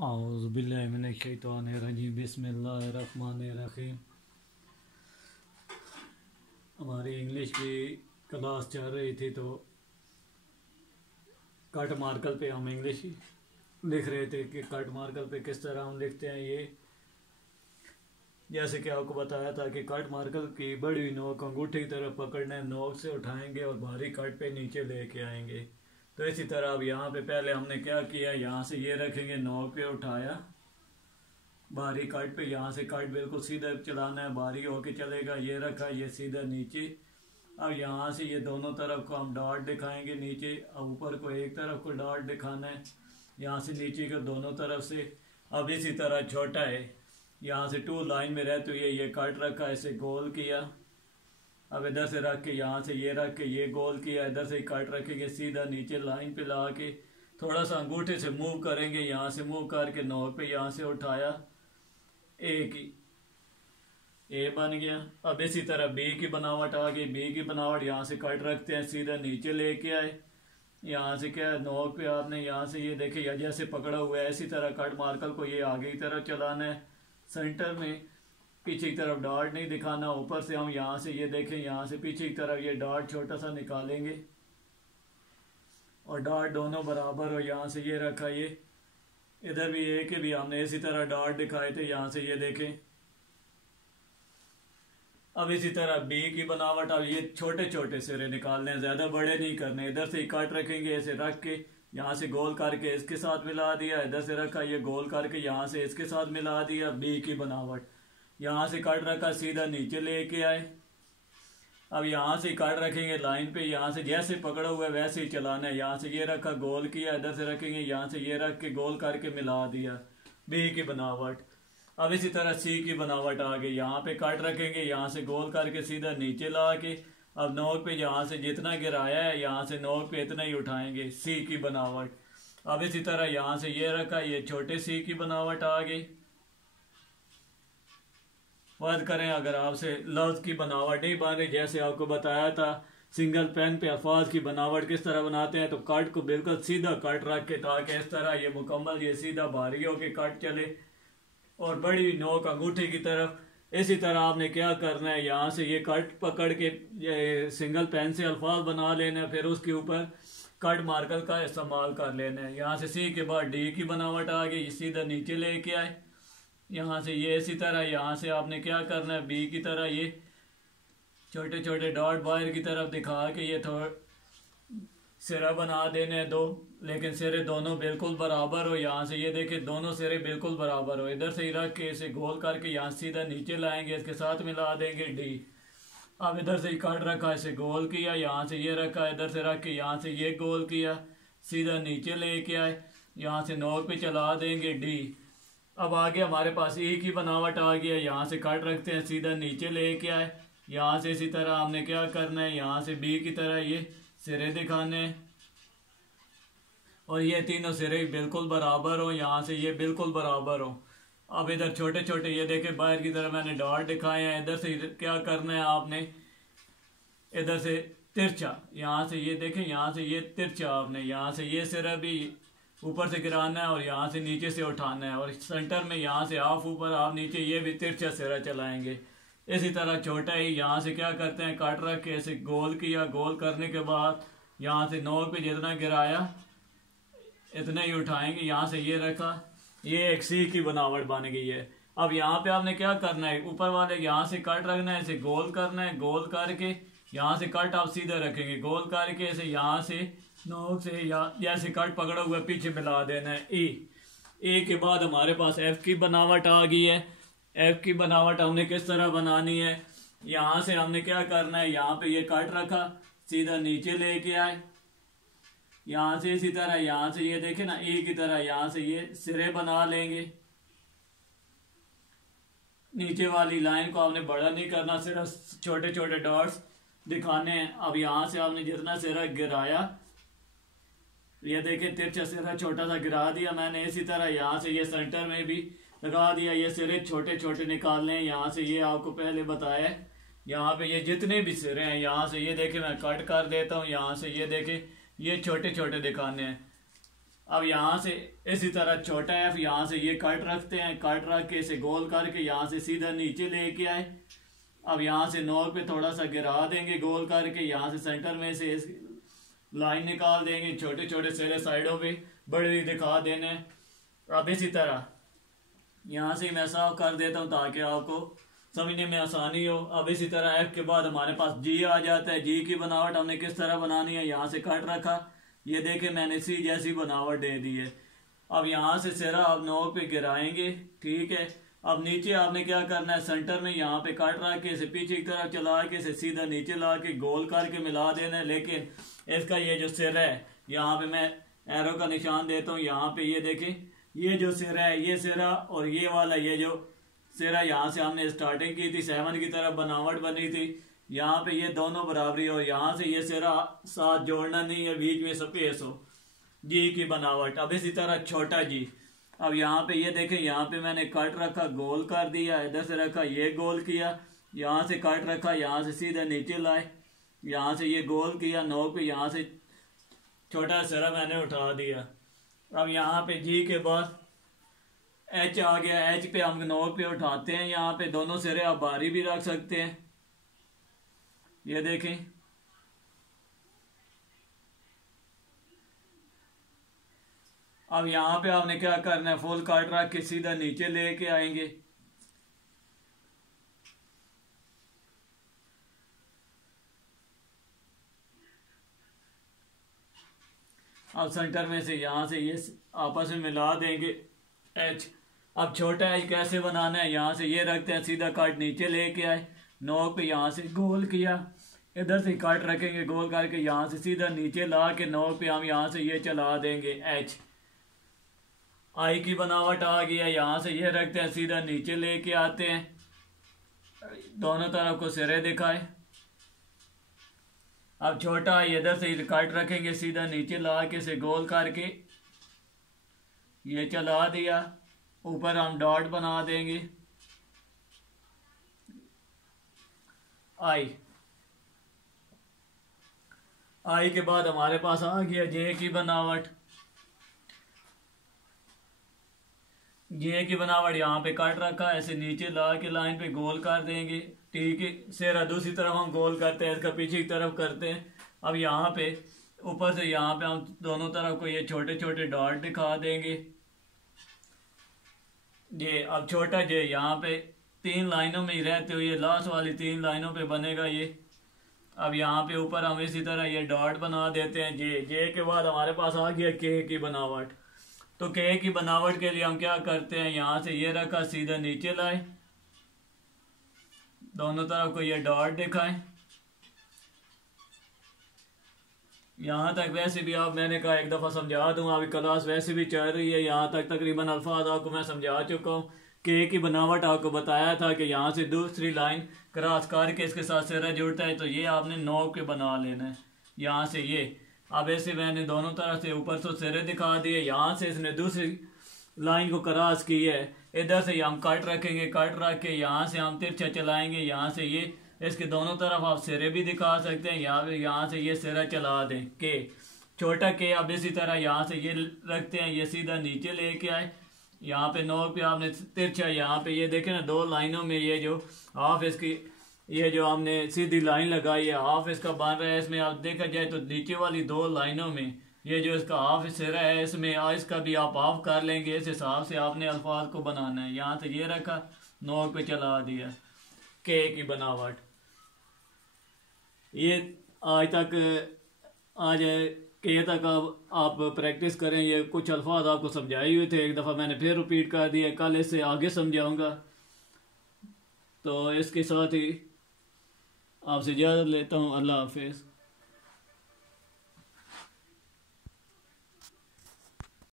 औज़ुबिल्लाहिमिनश्शैतानिर्रजीम बिस्मिल्लाहिर्रहमानिर्रहीम। हमारी इंग्लिश की क्लास चल रही थी तो कट मार्कर पे हम इंग्लिश लिख रहे थे कि कट मार्कर पे किस तरह हम लिखते हैं। ये जैसे कि आपको बताया था कि कट मार्कर की बड़ी हुई नोक अंगूठे की तरफ पकड़ने, नोक से उठाएंगे और भारी कट पे नीचे लेके आएंगे। तो इसी तरह अब यहाँ पे पहले हमने क्या किया, यहाँ से ये रखेंगे, नोक पे उठाया, बारी कट पे, यहाँ से कट बिल्कुल सीधा चलाना है, बारी होके चलेगा, ये रखा, ये सीधा नीचे। अब यहाँ से ये दोनों तरफ को हम डॉट दिखाएंगे नीचे, अब ऊपर को एक तरफ को डॉट दिखाना है, यहाँ से नीचे को दोनों तरफ से। अब इसी तरह छोटा है, यहाँ से टू लाइन में रहते हुए ये कट रखा, इसे गोल किया। अब इधर से रख के, यहाँ से ये रख के ये गोल किया, इधर से कट रखेंगे, सीधा नीचे लाइन पे ला के थोड़ा सा अंगूठे से मूव करेंगे, यहाँ से मूव करके नोक पे यहाँ से उठाया, ए की ए बन गया। अब इसी तरह बी की बनावट आ गई, बी की बनावट यहाँ से कट रखते हैं, सीधा नीचे लेके आए, यहाँ से क्या नोक पे आपने यहाँ से ये देखे या जैसे पकड़ा हुआ है, इसी तरह कट मार्कर को ये आगे की तरफ चलाना है, सेंटर में पीछे की तरफ डॉट नहीं दिखाना। ऊपर से हम यहाँ से ये देखें, यहाँ से पीछे की तरफ ये डॉट छोटा सा निकालेंगे और डॉट दोनों बराबर हो, यहाँ से ये रखा, ये इधर भी ए के भी हमने इसी तरह डॉट दिखाए थे, यहाँ से ये देखें। अब इसी तरह बी की बनावट, अब ये छोटे छोटे सिरे निकालने हैं, ज्यादा बड़े नहीं करने। इधर से कट रखेंगे, ऐसे रख के यहाँ से गोल करके इसके साथ मिला दिया, इधर से रखा, ये गोल करके यहाँ से इसके साथ मिला दिया। बी की बनावट, यहाँ से कट रखा, सीधा नीचे लेके आए। अब यहाँ से कट रखेंगे लाइन पे, यहाँ से जैसे पकड़ा हुआ है वैसे ही चलाना है, यहाँ से ये रखा, गोल किया, इधर से रखेंगे, यहाँ से ये रख के गोल करके मिला दिया। बी की बनावट। अब इसी तरह सी की बनावट आ गई, यहाँ पे कट रखेंगे, यहाँ से गोल करके सीधा नीचे ला के, अब नोक पे यहाँ से जितना गिराया है यहाँ से नोक पे इतना ही उठाएंगे। सी की बनावट। अब इसी तरह यहाँ से ये रखा, ये छोटे सी की बनावट आ गई। बात करें अगर आपसे लफ्ज की बनावट नहीं बन रही, जैसे आपको बताया था सिंगल पेन पे अल्फाज की बनावट किस तरह बनाते हैं, तो कट को बिल्कुल सीधा कट रख के, ताकि इस तरह ये मुकम्मल ये सीधा भारी होके कट चले और बड़ी नोक अंगूठे की तरफ। इसी तरह आपने क्या करना है, यहाँ से ये कट पकड़ के ये सिंगल पेन से अल्फाज बना लेना है, फिर उसके ऊपर कट मार्कर का इस्तेमाल कर लेना है। यहाँ से सी के बाद डी की बनावट आ गई, सीधा नीचे लेके आए, यहाँ से ये इसी तरह यहाँ से आपने क्या करना है, बी की तरह ये छोटे छोटे डॉट बाहर की तरफ दिखा के ये थोड़ा सिरा बना देने दो, लेकिन सिरे दोनों बिल्कुल बराबर हो। यहाँ से ये देखे दोनों सिरे बिल्कुल बराबर हो, इधर से ही रख के इसे गोल करके यहाँ सीधा नीचे लाएंगे, इसके साथ मिला देंगे डी। अब इधर से ही कट रखा, इसे गोल किया, यहाँ से ये रखा, इधर से रख के यहाँ से ये गोल किया, सीधा नीचे लेके आए, यहाँ से नोक पे चला देंगे डी। अब आगे हमारे पास ई की बनावट आ गई है, यहाँ से कट रखते हैं, सीधा नीचे लेके आए, यहाँ से इसी तरह हमने क्या करना है, यहाँ से बी की तरह ये सिरे दिखाने और ये तीनों सिरे बिल्कुल बराबर हो, यहाँ से ये बिल्कुल बराबर हो। अब इधर छोटे छोटे ये देखें बाहर की तरफ मैंने डॉट दिखाए हैं, इधर से क्या करना है आपने, इधर से तिरछा, यहाँ से ये देखें, यहाँ से ये तिरछा आपने यहाँ से ये सिरा भी ऊपर से गिराना है और यहाँ से नीचे से उठाना है, और सेंटर में यहाँ से हाफ ऊपर हाफ नीचे ये भी तिरछा सिरा चलाएंगे। इसी तरह छोटा ही यहाँ से क्या करते हैं, कट रख के ऐसे गोल किया, गोल करने के बाद यहाँ से नोक पे जितना गिराया इतना ही उठाएंगे, यहाँ से ये रखा, ये एक सी की बनावट बन गई है। अब यहाँ पे आपने क्या करना है, ऊपर वाले यहाँ से कट रखना है, इसे गोल करना है, गोल करके यहाँ से कट आप सीधा रखेंगे, गोल करके इसे यहाँ से नोक से या जैसे कट पकड़ा हुआ पीछे मिला देना है। ए के बाद हमारे पास एफ की बनावट आ गई है। एफ की बनावट हमने किस तरह बनानी है, यहाँ से हमने क्या करना है, यहाँ पे ये कट रखा, सीधा नीचे लेके आए, यहाँ से इसी तरह यहाँ से ये देखे ना ए की तरह यहाँ से ये सिरे बना लेंगे। नीचे वाली लाइन को आपने बड़ा नहीं करना, सिर्फ छोटे छोटे डॉट्स दिखाने हैं। अब यहाँ से आपने जितना सिरा गिराया, ये देखें तिरछा सिरा छोटा सा गिरा दिया मैंने, इसी तरह यहाँ से ये सेंटर में भी लगा दिया, ये सिरे छोटे छोटे निकालने हैं। यहाँ से ये आपको पहले बताया, यहाँ पे ये जितने भी सिरे हैं यहाँ से ये देखें मैं कट कर देता हूँ, यहाँ से ये देखें ये छोटे छोटे दिखाने हैं। अब यहाँ से इसी तरह छोटा एफ यहाँ से ये कट रखते हैं, कट रख के इसे गोल करके यहाँ से सीधा नीचे लेके आए। अब यहाँ से नोक पे थोड़ा सा गिरा देंगे गोल करके, यहाँ से सेंटर में से इस लाइन निकाल देंगे, छोटे छोटे सिरे साइडों पे बड़े दिखा देने। अब इसी तरह यहाँ से मैं साफ कर देता हूँ ताकि आपको समझने में आसानी हो। अब इसी तरह एफ के बाद हमारे पास जी आ जाता है। जी की बनावट हमने किस तरह बनानी है, यहाँ से कट रखा, ये देखे मैंने सी जैसी बनावट दे दी है। अब यहाँ से सिरा आप नोक पे गिराएंगे, ठीक है। अब नीचे आपने क्या करना है, सेंटर में यहाँ पे कट रख के इसे पीछे की तरफ चला के इसे सीधा नीचे ला के गोल करके मिला देना है। लेकिन इसका ये जो सिर है, यहाँ पे मैं एरो का निशान देता हूँ, यहाँ पे ये देखें, ये जो सिरा है, ये सिरा और ये वाला ये जो सिरा, यहाँ से हमने स्टार्टिंग की थी 7 की तरफ बनावट बनी थी, यहाँ पे ये दोनों बराबरी और यहाँ से ये सिरा साथ जोड़ना नहीं है, बीच में स्पेस हो, जी की बनावट। अब इसी तरह छोटा जी, अब यहाँ पे ये देखें, यहाँ पे मैंने कट रखा, गोल कर दिया, इधर से रखा, ये गोल किया, यहाँ से कट रखा, यहाँ से सीधा नीचे लाए, यहाँ से ये गोल किया, नोक पे यहाँ से छोटा सिरा मैंने उठा दिया। अब यहाँ पे जी के बाद एच आ गया, एच पे हम नोक पे उठाते हैं, यहाँ पे दोनों सिरे आप बारी भी रख सकते हैं, ये देखें। अब यहाँ पे आपने क्या करना है, फुल कट रख के सीधा नीचे लेके आएंगे। अब सेंटर में से यहाँ से ये आपस में मिला देंगे एच। अब छोटा एच कैसे बनाना है, यहाँ से ये रखते हैं, सीधा कट नीचे लेके आए, नोक पे यहाँ से गोल किया, इधर से कट रखेंगे गोल करके, यहाँ से सीधा नीचे ला के नोक पे हम यहाँ से ये चला देंगे एच। आई की बनावट आ गई है, यहाँ से ये रखते हैं, सीधा नीचे लेके आते हैं, दोनों तरफ को सिरे दिखाए। अब छोटा इधर से कट रखेंगे, सीधा नीचे ला के से गोल करके ये चला दिया, ऊपर हम डॉट बना देंगे आई। आई के बाद हमारे पास आ गया जे की बनावट। जे की बनावट यहाँ पे कट रखा, ऐसे नीचे ला के लाइन पे गोल कर देंगे, ठीक है। सिरा दूसरी तरफ हम गोल करते हैं, इसका पीछे की तरफ करते हैं। अब यहाँ पे ऊपर से यहाँ पे हम दोनों तरफ को ये छोटे छोटे डॉट दिखा देंगे। ये अब छोटा जे यहाँ पे 3 लाइनों में ही रहते हुए लास्ट वाली 3 लाइनों पे बनेगा ये। अब यहाँ पे ऊपर हम इसी तरह ये डॉट बना देते हैं। जे के बाद हमारे पास आ गया के की बनावट। तो के की बनावट के लिए हम क्या करते हैं, यहाँ से ये रखा, सीधा नीचे लाए, दोनों तरफ को ये डॉट दिखाएं। यहाँ तक वैसे भी आप मैंने कहा एक दफ़ा समझा दूँ, अभी क्लास वैसे भी चल रही है, यहाँ तक तकरीबन अल्फाज आपको मैं समझा चुका हूँ। के की बनावट आपको बताया था कि यहाँ से दूसरी लाइन क्रॉस करके इसके साथ सिरा जुड़ता है, तो ये आपने नोक के बना लेना है, यहाँ से ये। अब ऐसे मैंने दोनों तरफ से ऊपर से सिरे दिखा दिए, यहाँ से इसने दूसरी लाइन को क्रॉस की है, इधर से हम कट रखेंगे, कट रख के यहाँ से हम तिरछा चलाएंगे, यहाँ से ये इसके दोनों तरफ आप सिरे भी दिखा सकते हैं, यहाँ से ये सिरा चला दें के छोटा के। अब इसी तरह यहाँ से ये रखते हैं, ये सीधा नीचे लेके आए, यहाँ पे नोक पे आपने तिरछा, यहाँ पे ये देखें ना 2 लाइनों में ये जो हाफ इसकी ये जो हमने सीधी लाइन लगाई है, हाफ इसका बन रहा है। इसमें आप देखा जाए तो नीचे वाली 2 लाइनों में ये जो इसका हाफ सिरा है, इसमें इसका भी आप हाफ कर लेंगे। इस हिसाब से आपने अल्फाज को बनाना है। यहाँ से ये रखा, नोक पे चला दिया, के की बनावट। ये आज के तक आप प्रैक्टिस करें। ये कुछ अल्फाज आपको समझाए हुए थे, एक दफ़ा मैंने फिर रिपीट कर दिया, कल इससे आगे समझाऊंगा। तो इसके साथ ही आपसे इजाज़त लेता हूँ, अल्लाह हाफिज़।